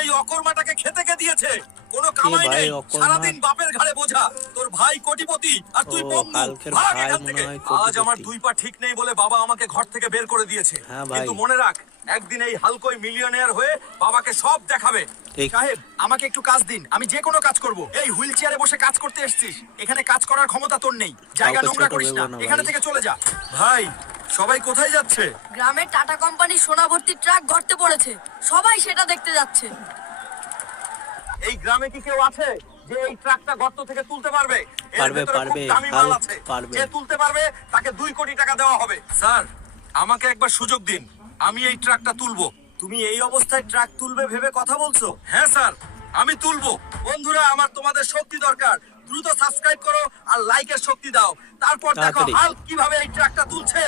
এই অকর্মাটাকে খেতে কে দিয়েছে? কোনো কামাই নেই, সারাদিন বাপের ঘাড়ে বোঝা। তোর ভাই কোটিপতি আর তুই পঙ্গু। ভাগ এখান থেকে। আজ আমার দুই পা ঠিক নেই বলে বাবা আমাকে ঘর থেকে বের করে দিয়েছে, কিন্তু মনে রাখ, একদিন এই হালকই মিলিয়নিয়ার হয়ে বাবাকে সব দেখাবে। সাহেব, আমাকে একটু কাজ দিন, আমি যে কোনো কাজ করব। এই হুইল চেয়ারে বসে কাজ করতে এসেছিস, এখানে কাজ করার ক্ষমতা তোর নেই। জায়গা নোংরা করিস না, এখানে থেকে চলে যা। ভাই, সবাই কোথায় যাচ্ছে? গ্রামের টাটা কোম্পানির সোনা ভর্তি ট্রাক গর্তে পড়েছে, সবাই সেটা দেখতে যাচ্ছে। এই গ্রামে কি কেউ আছে যে এই ট্রাকটা গর্ত থেকে তুলতে পারবে? পারবে, দামি মাল আছে, যে তুলতে পারবে তাকে 2 কোটি টাকা দেওয়া হবে। স্যার, আমাকে একবার সুযোগ দিন, আমি এই ট্রাকটা তুলবো। তুমি এই অবস্থায় ট্রাক তুলবে ভেবে কথা বলছো? হ্যাঁ স্যার, আমি তুলবো। বন্ধুরা, আমার তোমাদের শক্তি দরকার। দ্রুত সাবস্ক্রাইব করো আর লাইকের শক্তি দাও। তারপর দেখো হাল্ক কিভাবে এই ট্রাকটা তুলছে।